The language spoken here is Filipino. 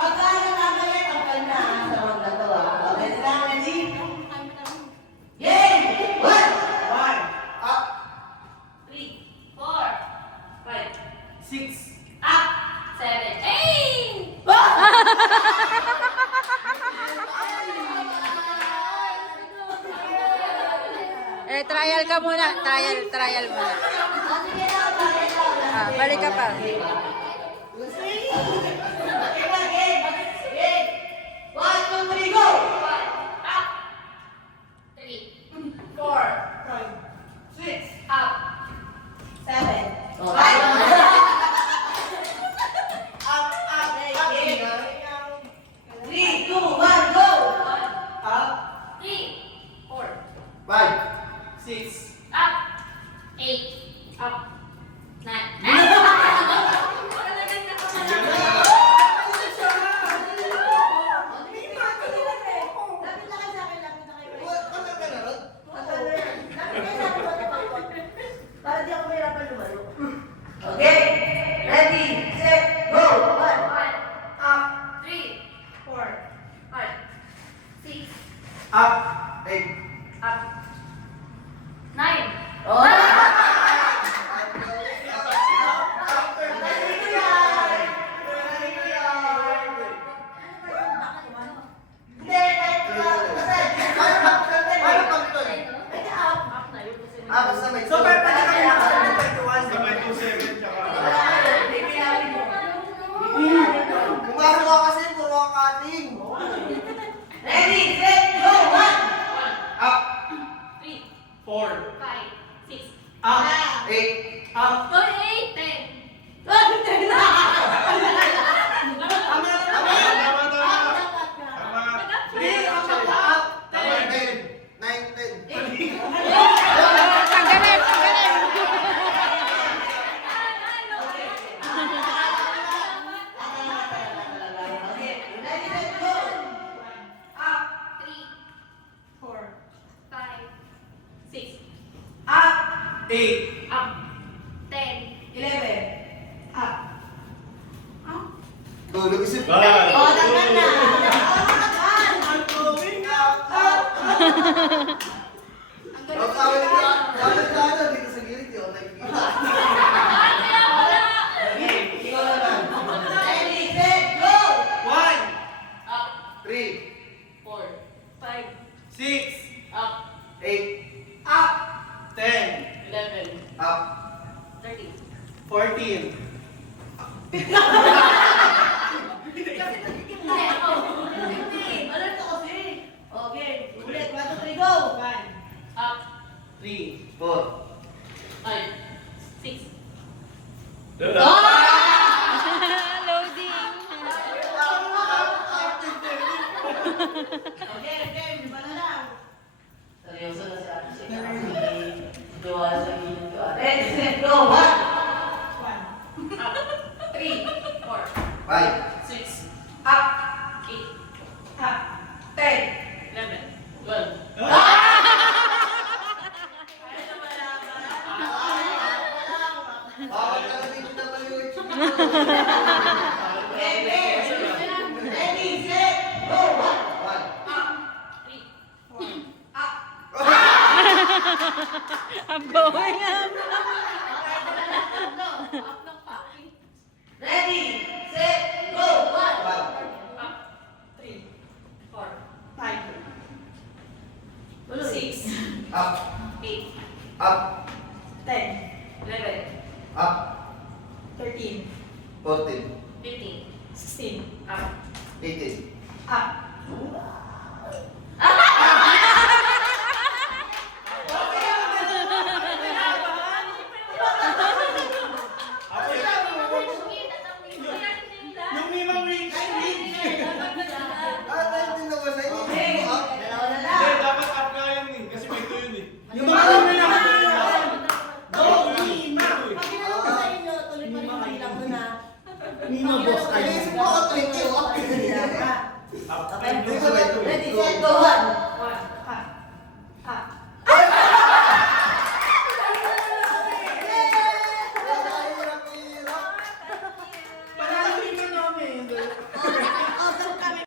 Pagka nakakalit ang kanya sa mga natawa. Okay, sila ready? Game! One! Up! 6! Up! 7, 8! Eh, trial ka muna. Trial muna. Ah, balik ka pa. One, two, three, go! 3, 4, 6, up! 7, Oh. 5. Up, 3, 2, 1, go! Up, 3, 4, 5, 6, up! 8, up! 9. Okay, ready, set, go! 1, 3, 4, 5, 6, up, 8. up! 9. Basta may So, pwede na kayo nakasama ng 21. Sabay 27 tsaka. Pumasok ka kasi, puro ka cutting. Ready, set, go! 1, up, 3, 4. 5, 6, Up. 8. Up. 8, 10. Tama na. Tama. Tama. 3. Up. Up. Tama. 10, 9, 10. Tanggalin. Okay, ready, set, go! Up! 3, 4, 5, 6, Up, 8. up! 10, 11. up! Tulog isip. Bye. Oh, tama na. I'm going out. Ang tawag nito, dito sa gilid, di ako nakikita. Ikaw naman. Ready, set, go! 1. Up! 3, 4, 5, 6. up! 8, Up! 10. 11, up. 13. 14. Hindi ako. Ano ito kasi? Okay, ulit. 1, 2, 3, go! Up! 3. 4. 5, 6, Loading. Okay, di ba na lang? Seryoso na si Ate Sika. Gawa sa gilid ko. Ready, set, go! 1, up! 3, 4, 5, 6, up, 8, up, 10. 11, 12. Bawal ka lang dito na maliwit. Ready, set, go! 1, 3, 4, up. I'm going up. up ng paki. Ready, set, go! 1, Up! 3, 4, 5, 6, up, 8, up, 10, 11, up, 13, 14, 15, 16. up, 18. up,